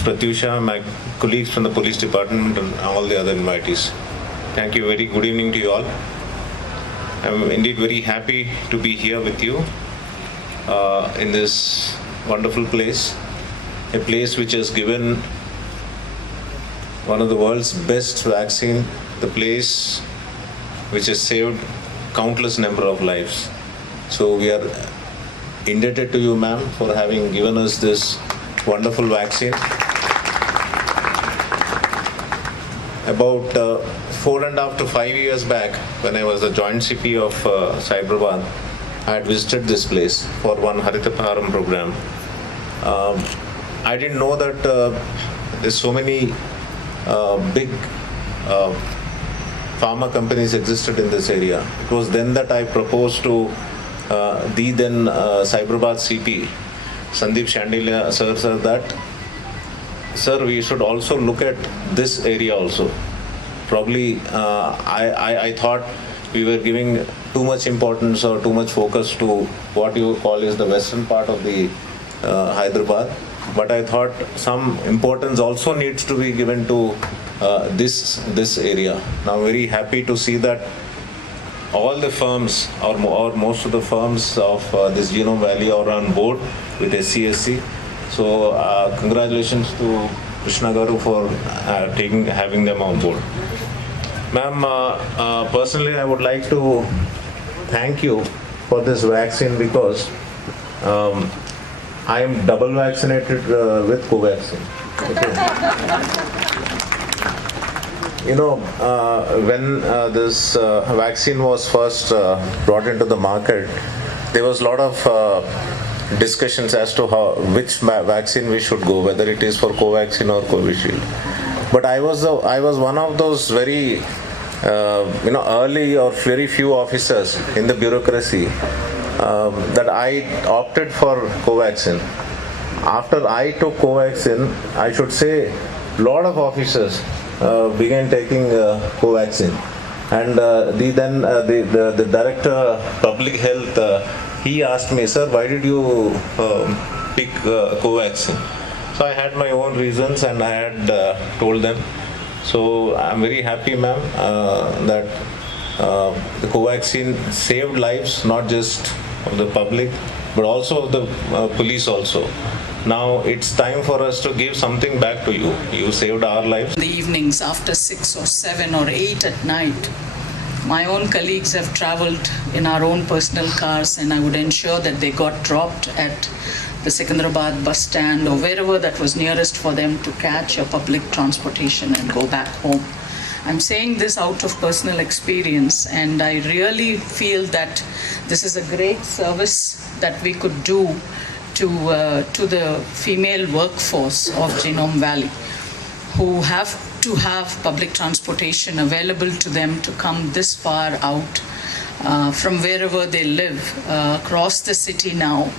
Ms. Pratyusha, my colleagues from the police department, and all the other invitees. Thank you. Very good evening to you all. I'm indeed very happy to be here with you in this wonderful place, a place which has given one of the world's best vaccine, the place which has saved countless number of lives. So we are indebted to you, ma'am, for having given us this wonderful vaccine. About 4.5 to 5 years back, when I was the joint CP of Cyberabad, I had visited this place for one Harita Paharam program. I didn't know that there's so many big pharma companies existed in this area. It was then that I proposed to the then Cyberabad CP, Sandeep Shandilya sir, that sir, we should also look at this area also. Probably I thought we were giving too much importance or too much focus to what you call is the western part of the Hyderabad. But I thought some importance also needs to be given to this area. Now I'm very happy to see that all the firms or most of the firms of this Genome Valley are on board with SCSC. So congratulations to Krishna Garu for having them on board. Ma'am, personally I would like to thank you for this vaccine because I am double vaccinated with Covaxin. Okay. You know, when this vaccine was first brought into the market, there was a lot of discussions as to which vaccine we should go, whether it is for Covaxin or Covishield. But I was one of those very early or very few officers in the bureaucracy that I opted for Covaxin. After I took Covaxin, I should say a lot of officers began taking Covaxin. And the director public health, he asked me, sir, why did you pick Covaxin? So I had my own reasons and I had told them. So I'm very happy, ma'am, that the Covaxin saved lives, not just of the public, but also of the police also. Now it's time for us to give something back to you. You saved our lives. In the evenings after 6 or 7 or 8 at night, my own colleagues have traveled in our own personal cars, and I would ensure that they got dropped at the Secunderabad bus stand or wherever that was nearest for them to catch a public transportation and go back home. I'm saying this out of personal experience, and I really feel that this is a great service that we could do to the female workforce of Genome Valley, who have to have public transportation available to them to come this far out from wherever they live across the city now.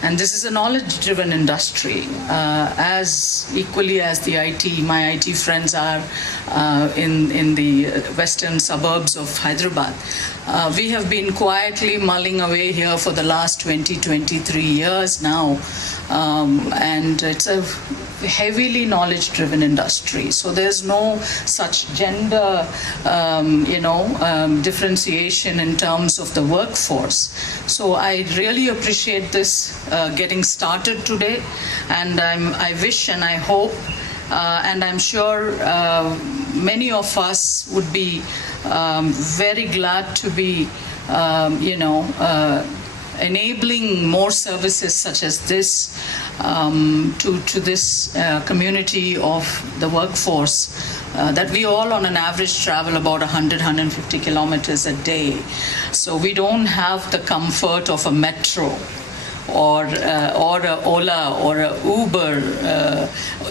And this is a knowledge-driven industry, as equally as the my IT friends are in the western suburbs of Hyderabad. We have been quietly mulling away here for the last 23 years now, and it's a heavily knowledge-driven industry. So there's no such gender, differentiation in terms of the workforce. So I really appreciate this getting started today, and I wish and I hope, and I'm sure many of us would be very glad to be, enabling more services such as this to this community of the workforce that we all on an average travel about 100-150 kilometers a day. So we don't have the comfort of a metro or a Ola or a Uber,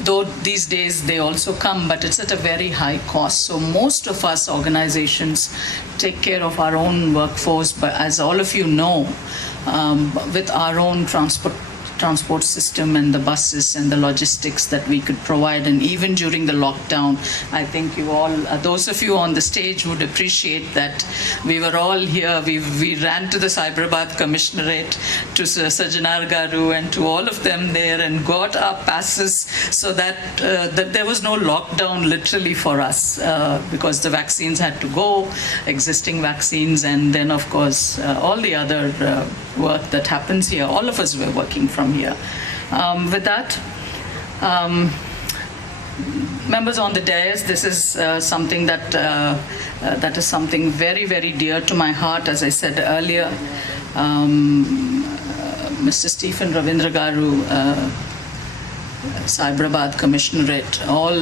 though these days they also come, but it's at a very high cost. So most of us organizations take care of our own workforce, but as all of you know, with our own transport system and the buses and the logistics that we could provide. And even during the lockdown, I think you all, those of you on the stage would appreciate that we were all here. We ran to the Cyberabad Commissionerate, to Sajanar Garu and to all of them there and got our passes so that, that there was no lockdown literally for us because the vaccines had to go, existing vaccines, and then of course all the other work that happens here. All of us were working from here. With that, members on the dais, this is something that that is something very, very dear to my heart. As I said earlier, Mr. Stephen Ravindra Garu, Cyberabad Commissionerate, all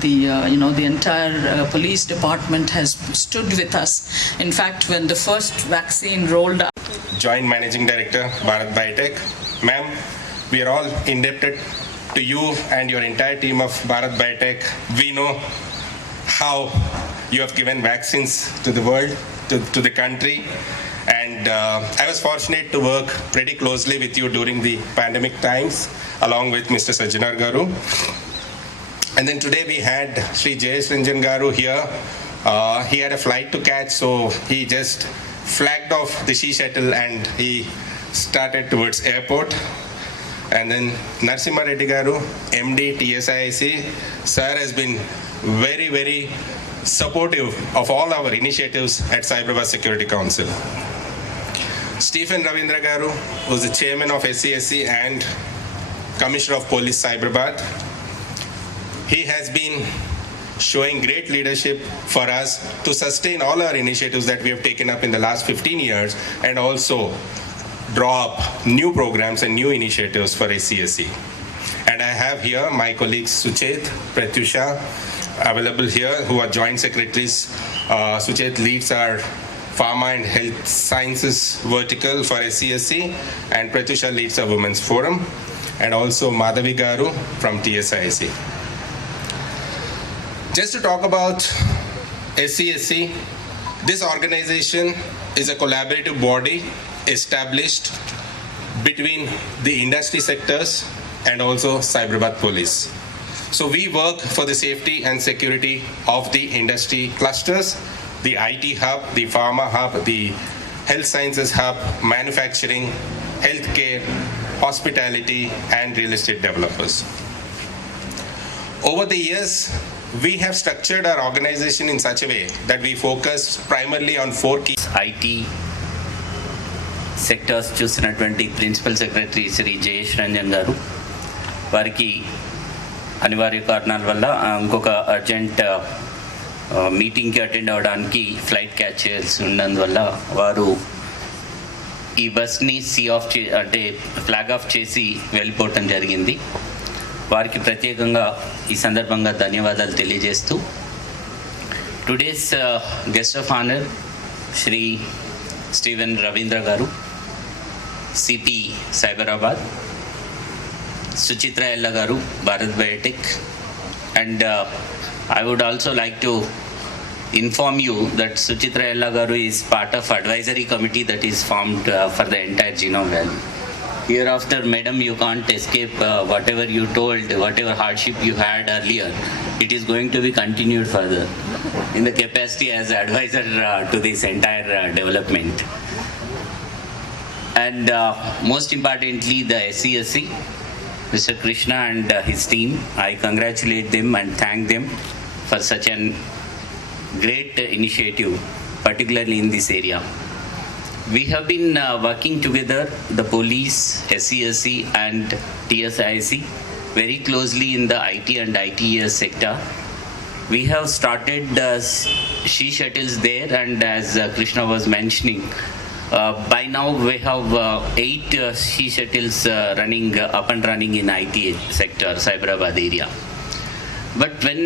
the entire police department has stood with us. In fact, when the first vaccine rolled out, Joint Managing Director, Bharat Biotech. Ma'am, we are all indebted to you and your entire team of Bharat Biotech. We know how you have given vaccines to the world, to the country. And I was fortunate to work pretty closely with you during the pandemic times, along with Mr. Sajanar Garu. And then today we had Sri Jayesh Ranjan Garu here. He had a flight to catch, so he just flagged off the She Shuttle and he started towards airport. And then Narasimha Reddy Garu, MD, TSIC, sir has been very, very supportive of all our initiatives at Cyberabad Security Council. Stephen Ravindra Garu was the chairman of SCSC and Commissioner of Police Cyberabad. He has been showing great leadership for us to sustain all our initiatives that we have taken up in the last 15 years and also draw up new programs and new initiatives for SCSC. And I have here my colleagues Suchet, Pratyusha available here who are joint secretaries. Suchet leads our Pharma and Health Sciences vertical for SCSC and Pratyusha leads our Women's Forum, and also Madhavi Garu from TSIC. Just to talk about SCSC, this organization is a collaborative body established between the industry sectors and also Cyberabad Police. So we work for the safety and security of the industry clusters, the IT hub, the pharma hub, the health sciences hub, manufacturing, healthcare, hospitality, and real estate developers. Over the years, we have structured our organization in such a way that we focus primarily on 4 key IT sectors చూసినటువంటి principal secretary Shri Jayesh Ranjan గారు, వారికి అనివార్య కారణాల వల్ల ఇంకొక urgent మీటింగ్కి attend అవ్వడానికి flight catch చేయాల్సి ఉన్నందువల్ల వారు ఈ బస్ని అంటే ఫ్లాగ్ ఆఫ్ చేసి వెళ్ళిపోవటం జరిగింది. వారికి ప్రత్యేకంగా ఈ సందర్భంగా ధన్యవాదాలు తెలియజేస్తూ, today's guest of honour Shri Steven Ravindra garu, CP Cyberabad, Suchitra Ella garu, Bharat Biotech, and I would also like to inform you that Suchitra Ella Garu is part of advisory committee that is formed for the entire Genome Valley. Hereafter, madam, you can't escape whatever you told, whatever hardship you had earlier. It is going to be continued further in the capacity as advisor to this entire development. And most importantly, the SCSC, Mr. Krishna and his team, I congratulate them and thank them for such a great initiative, particularly in this area. We have been working together, the police, SCSC and TSIC, very closely in the IT and ITES sector. We have started She Shuttles there, and as Krishna was mentioning, by now we have 8 She Shuttles running up and running in IT sector, Cyberabad area. But when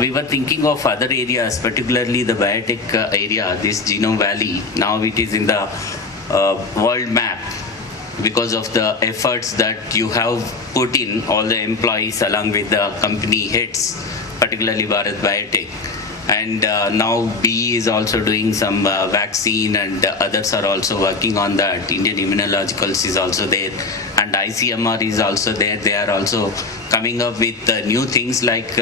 we were thinking of other areas, particularly the biotech area, this Genome Valley, now it is in the world map because of the efforts that you have put in, all the employees along with the company heads, particularly Bharat Biotech. And now BE is also doing some vaccine, and others are also working on that. Indian Immunologicals is also there, and ICMR is also there. They are also coming up with new things like